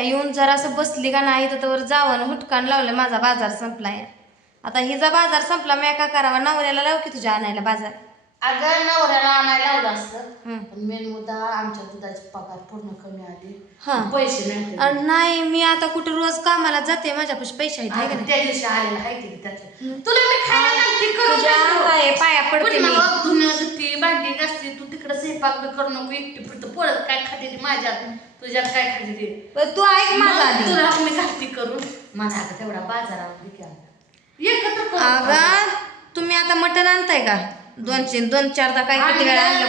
येऊन जरासं बसली का नाही तर वर जावं हुटकान लावलं माझा बाजार संपलाय. आता हिचा बाजार संपला मी काय करावा नवऱ्याला लाव की तुझ्या आणायला बाजार. अगं नवऱ्याला आणायला लावलं असतं पण मेन मुद्दा आमच्या दुधाची पगार पूर्ण कमी आली. पैसे नाही नाही मी आता कुठं रोज कामाला जाते माझ्यापाशी पैसे आहेत का त्या दिवशी आलेला आहे त्यातले तुला मी खायला घालते काय पाया पडते मी. धुणं ती भांडी घासते तू तिकडे स्वयंपाक बी करू नको एकटी पुरतं पळत काय खाते ती माझ्यात तुझ्यात काय खाते ते तू ऐक माझा तुला मी घालती करून मला आता तेवढा बाजारावर एकत्र अगं तुम्ही आता मटण आणताय का 2-4दा काय किती वेळा आणलं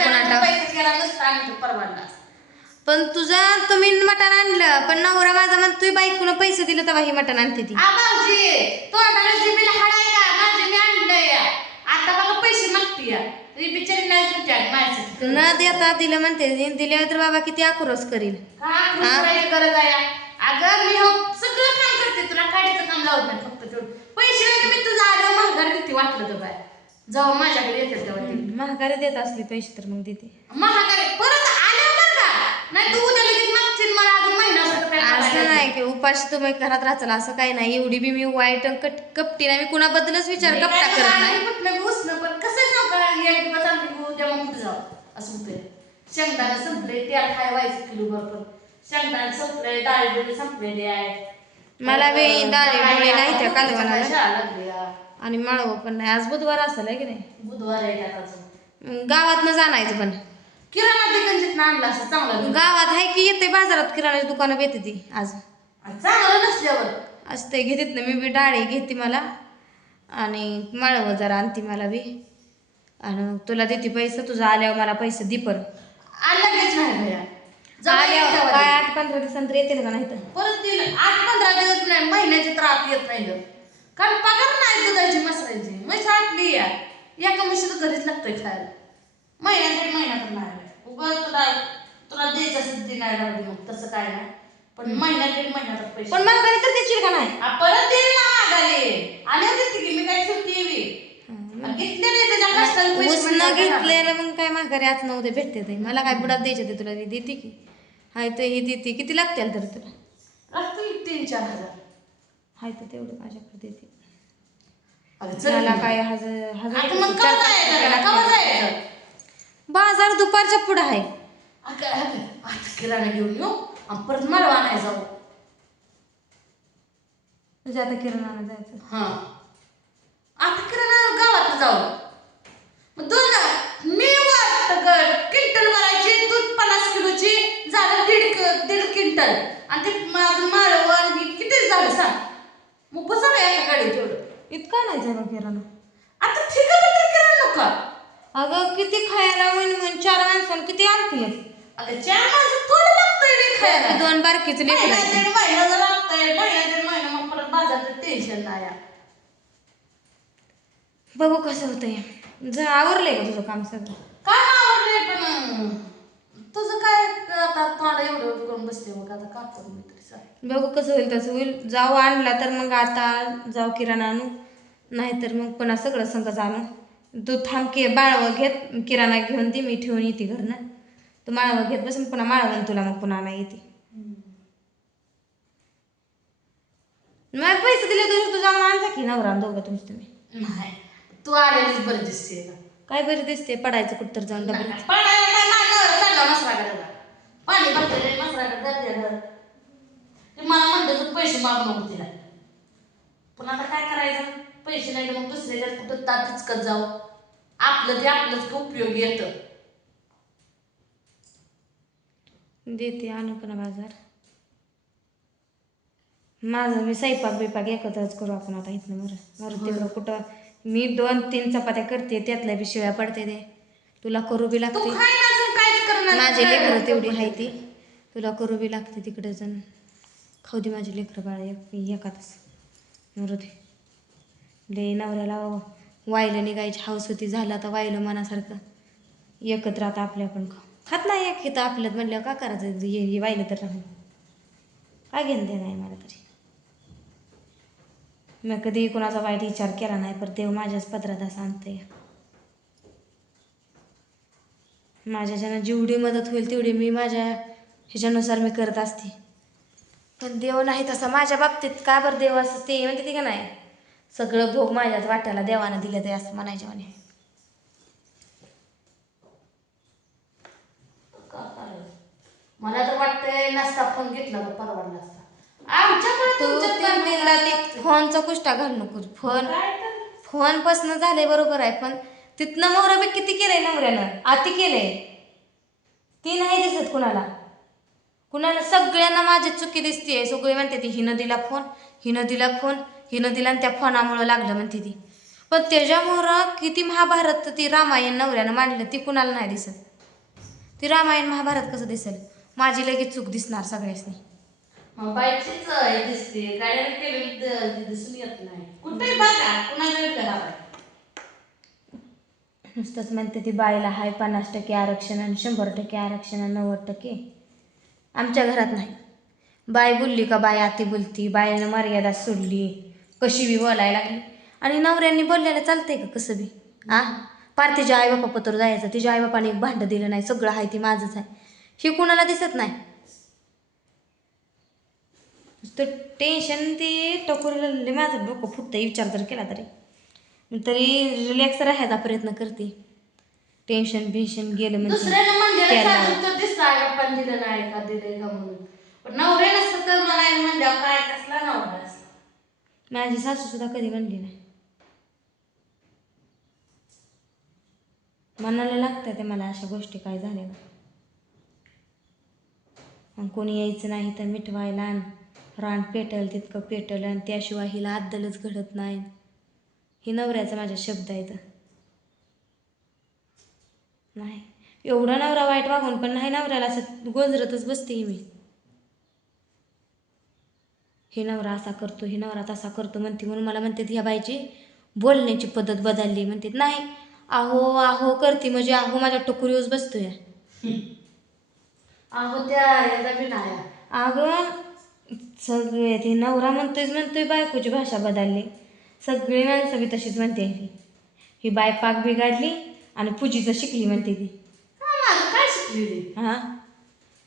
परवानला पण तुम्ही मटण आणलं पण नवरा माझा म्हण तू बायकोनं पैसे दिले तेव्हा ही मटण आणते ती. आता बघा पैसे मागते बिचारी नाही न देता दिलं म्हणते दिल्यावर तर बाबा किती आक्रोश करील. गरज आहे अगं मी सगळं काम करते तुला काढायचं काम लावत नाही फक्त तेवढं पैसे नाही मी तुझं आलं महागारी देते वाटलं तर काय जेव्हा माझ्याकडे येते तेव्हा महागारी देत असली पैसे तर मग देते महागारी परत आल्यावर का नाही तू उद्या लगेच मागशील मला अजून महिना असं नाही की उपाशी तुम्ही घरात राहचाल असं काही नाही. एवढी बी मी वाईट कपटी नाही मी कुणाबद्दलच विचार कपटा करत नाही. पण कसं नका एक दिवस आम्ही उद्या मग कुठे जाऊ असं होतंय. शेंगदाणा संपले तेल खाय व्हायचं किलो भर शेंगदाणा संपले डाळी संपलेली आहे. मला बी डाळी बुडी नाही त्या कालवणाला लागल्या आणि माळव पण नाही. आज बुधवार असेल आहे की नाही बुधवार आहे अजून गावातनं जाणायचं पण किराणा दुकानात आणला असं चांगलं गावात आहे की येते बाजारात किराणाची दुकानं येते ती आज चांगलं नसल्यावर असते घेतेत ना मी बी डाळी घेते मला आणि माळव जरा आणते मला बी आणि तुला देते पैसे तुझं आल्यावर मला पैसे दे परत लगेच नाही आल्यावर काय 8-15 दिवसांतर येतील का नाही तर परत दिलं 8-15 दिवस नाही महिन्याची त्रास येत नाही कारण पगार नाही दुधाची मसरायची म्हैस आटली या एका म्हशीचं घरीच लागतंय खायला महिना तर नाही उगाच तुला द्यायचं असेल ते नाही लागली मग तसं काय नाही पण महिन्यात पैसे पण माघारी तर देशील का नाही परत देईल ना माघारी आल्यावर देते की मी काय ठेवते घेतले नाही त्याच्या कष्टाने पैसे न घेतलेलं मग काय माघारी आज नव्हते भेटते ते मला काय बुडात द्यायचे ते तुला देते की हाय तर ही देते किती लागतील तर तुला लागतील 3-4 हजार हाय तर तेवढं माझ्याकडे देते मला मला काय बाजार दुपारच्या पुढं आहे आता किराणा घेऊन येऊ आणि परत मला आणायला जाऊ तुझ्या आता किराणा जायचं हा आता किराणा गावात जाऊ मग मी क्विंटल भरायची दूध 50 किलोची झालं 1.5 क्विंटल आणि ते माझं माळवण किती झालं सांग मग बसा एका गाडी तेवढं इतका नाही झालं किराणा आता ठीक आहे तर किराणा नका अगं किती खायला म्हण 4 माणसांना किती आणते अगं 4 माणसं थोडं लागतंय रे खायला 2 बारकीचं लेकरं महिना जर लागतंय महिना मग परत बाजाराचं टेन्शन नाही बघू कसं होतंय आवरलंय का तुझं काम सगळं काय आवडलंय पण तुझं काय आता तोंड एवढं करून बसते मग आता का करू मी तरी सांग बघू कसं होईल तसं होईल जाऊ आणला तर मग आता जाऊ किराणा आणू नाहीतर मग पुन्हा सगळं संगच आणू तू थांब बाळवं घेत किराणा घेऊन दे मी ठेवून येते घरनं तू माळवं घेत बस पुन्हा माळवं तुला मग पुन्हा नाही येते मग पैसे दिले तुझे तू जाऊन आणता की नवरा दोघं तुम्ही नाही तू आलेलीच बरं दिसते काय बरं दिसते पडायचं कुठं तर जाऊन डबल पाणी भरते मसराकडे ते मला म्हणतं तू पैसे मागू नको तिला पण आता काय करायचं पैसे नाही मग दुसऱ्याच्या कुठं तातीच जाऊ आपलं ते आपलंच उपयोगी येतं देते आणू पण बाजार माझं मी स्वयंपाक बिपाक एकत्रच करू आपण आता इथनं मरत तिकडं कुठं मी 2-3 चपात्या करते त्यातल्या बी शिळ्या पडते ते तुला करू बी लागते माझी लेकरं तेवढी आहे ती तुला करू बी लागते तिकडे जण खाऊ दे माझी लेकरं बाळ एकातच मरू दे लय नवऱ्याला वायलं निघायची हाऊस होती झालं आता वायलं मनासारखं एकत्र आता आपल्या पण खात नाही एक इथं आपल्यात म्हणल्यावर का करायचं हे वायलं तर राहून काय घेणं ते नाही मला तरी मी कधी कोणाचा वाईट विचार केला नाही पण देव माझ्याच पदरात असं आणतंय माझ्याच्यानं जेवढी मदत होईल तेवढी मी माझ्या ह्याच्यानुसार मी करत असते पण देव नाही तसा माझ्या बाबतीत. का बरं देव असं ते म्हणते ते का नाही, सगळं भोग माझ्याच वाट्याला देवानं दिलं ते असं म्हणायचे म्हणे. मला तर वाटतंय नसता फोन घेतला तर परवडला असता. आमच्याकडे तू तुमच्यात तीनदा ते फोनचा कुष्टा घालू नको. फोन पासनं झालंय बरोबर आहे, पण तिथनं नवरा बी किती केलंय नवऱ्यानं, अति केलंय. ती नाही दिसत कुणाला सगळ्यांना माझी चुकी दिसते. सगळे म्हणते ती हिनं दिला फोन, हिनं दिला फोन, हिनं दिला आणि त्या फोनामुळं लागलं म्हणते ती. पण त्याच्यामुळं किती महाभारत ती रामायण नवऱ्यानं मांडलं ती कुणाला नाही दिसत. ती रामायण महाभारत कसं दिसेल, माझी लगेच चूक दिसणार सगळ्यासनी. बाईचीच दिसते, गाड्याने केलेली दिसून येत नाही. कुठे बघा कुणाला नुसतंच म्हणते ती बाईला हाय 50% आरक्षण आणि 100% आरक्षण आणि 90%. आमच्या घरात नाही. बाई बोलली का बाई आती बोलती, बाईनं मर्यादा सोडली, कशी बी बोलायला लागली. आणि नवऱ्यांनी बोललेलं चालतंय का कसं बी? पार तिच्या आईबापा पत्र जायचं, तिच्या आईबापाने एक भांडं दिलं नाही, सगळं आहे ती माझंच आहे, हे कुणाला दिसत नाही. तर टेन्शन ते टकोरलं माझं डोकं फुटतं विचार जर केला तरी रिलॅक्स राहायचा प्रयत्न करते. टेन्शन बिन्शन गेलं दुसऱ्यानं म्हणजे म्हणलेलं दिसतं आपण दिलं नाही का दिलंय का म्हणून. पण नवरे नसतं तर मला म्हणल्यावर काय कसला नवरा असला. माझी सासू सुद्धा कधी म्हणली नाही. मनाला लागतं ते मला अशा गोष्टी काय झाल्या. आणि कोणी यायचं नाही तर मिठवायला आण, रान पेटल तितकं पेटल आणि त्याशिवाय हिला अद्दलच घडत नाही. ही नवऱ्याचा माझा शब्द आहे. तर नाही एवढा नवरा वाईट वागून पण नाही नवऱ्याला असं गोंजरतच बसते मी. हे नवरा असा करतो, हे नवरा तसा करतो म्हणते, म्हणून मला म्हणते ह्या बाईची बोलण्याची पद्धत बदलली. म्हणते नाही आहो आहो करते म्हणजे आहो माझ्या टोकुरीवर बसतोय. अहो त्या याचा बी नाही. अगं सगळे ते नवरा म्हणतोय बायकोची भाषा बदलली. सगळी माणसं बी तशीच म्हणते. ही बाय पाक बिघडली आणि पूजीचं शिकली म्हणते ती. काय शिकली?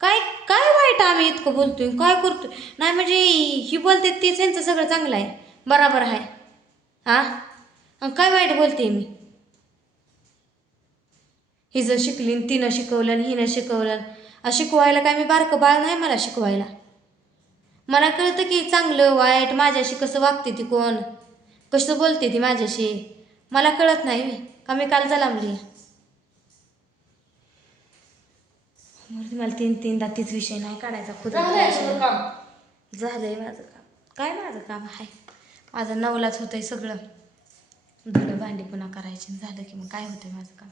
काय काय वाईट आम्ही इतकं बोलतोय काय करतोय. नाही म्हणजे ही बोलते तीच यांचं सगळं चांगलं आहे, बराबर आहे. काय वाईट बोलते मी. हिचं शिकली तिनं शिकवलं आणि हिनं शिकवलं. शिकवायला काय मी बारकं बाळ नाही मला शिकवायला. मला कळतं की चांगलं वाईट, माझ्याशी कसं वागते ती, कोण कसं बोलते ती माझ्याशी, मला कळत नाही मी का मी काल जलामली. मला तीनदा तीच विषय नाही काढायचा. खुद झालंय माझं काम. काय माझं काम आहे, माझं नवलाच होतंय सगळं. धुणं भांडी पुन्हा करायची झालं की मग काय होतंय माझं काम.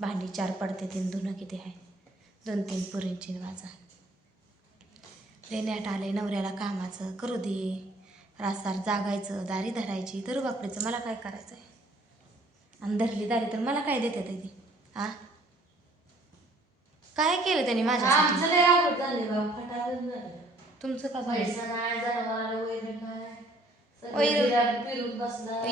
भांडी 4 पडते, 3 धुणं किती आहे, 2-3 पुरींची माझा. लेण्यात आले नवऱ्याला कामाचं करू दे, रासार जागायचं, दारी धरायची तर बापडीचं मला काय करायचं आहे. आणि धरली दारी तर मला काय देते ती. काय केलं त्याने माझ्यासाठी. तुमचं का पैसा नाही, जनावराला वैरण नाही,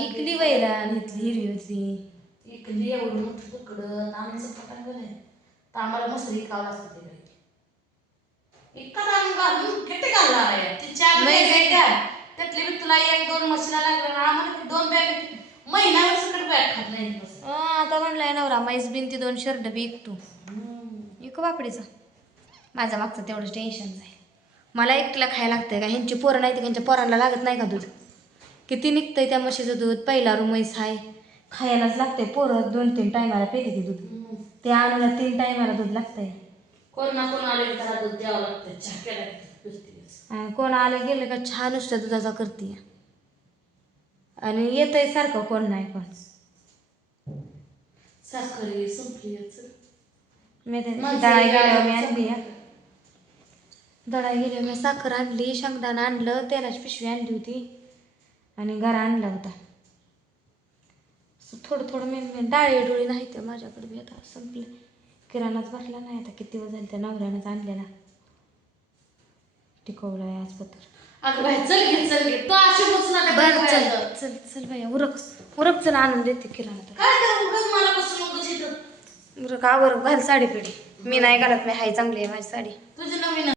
इकली वैरण इथली हिरवी होती, इकली एवढं मोठं तुकडं आमचं पटांगण आहे तर आम्हाला मसरी इकावं लागतं. इतका दाम घालून किती घालणार आहे त्यातले मी तुला 1-2 मशीला लागलं आम्हाला 2 बॅग महिन्यावर सगळं बॅग खात नाही. आता म्हणलाय नवरा मैस बिन ती 2 शर्ट बी इकतो. इक बापडीचं माझा मागचं तेवढंच टेन्शन जाईल. मला एकटीला खायला लागतंय का, ह्यांची पोरं नाही तर ह्यांच्या पोरांना लागत नाही का दूध. किती निघतंय त्या म्हशीचं दूध, पहिला म्हैस आहे खायलाच लागतंय. पोरं 2-3 टायमाला पेते ते दूध, ते आणायला 3 टायमाला दूध लागतंय. कोण आले त्याला दूध द्यावं लागतं, चहा केला कोण आलं गेलं का चहा नुसत्या दुधाचा करते. आणि येतंय सारखं कोण नाही कोण. साखर संपली मी दळाई गेल्यावर मी आणली दळाई गेल्यावर मी साखर आणली, शेंगदाणा आणलं, तेलाची पिशवी आणली होती आणि गरा आणला होता. थोडं थोडं मी डाळी डोळी नाही तर माझ्याकडे बी आता संपले. किराणाच भरला नाही आता किती दिवस झाले. त्या नवऱ्यानंच आणलेला टिकवलाय आज पत्र. चल भैया उरक चल आणून देते किराणा. उरक आवर घाल साडी पिढी. मी नाही घालत, मी हाय चांगली आहे माझी साडी. तुझी नवीन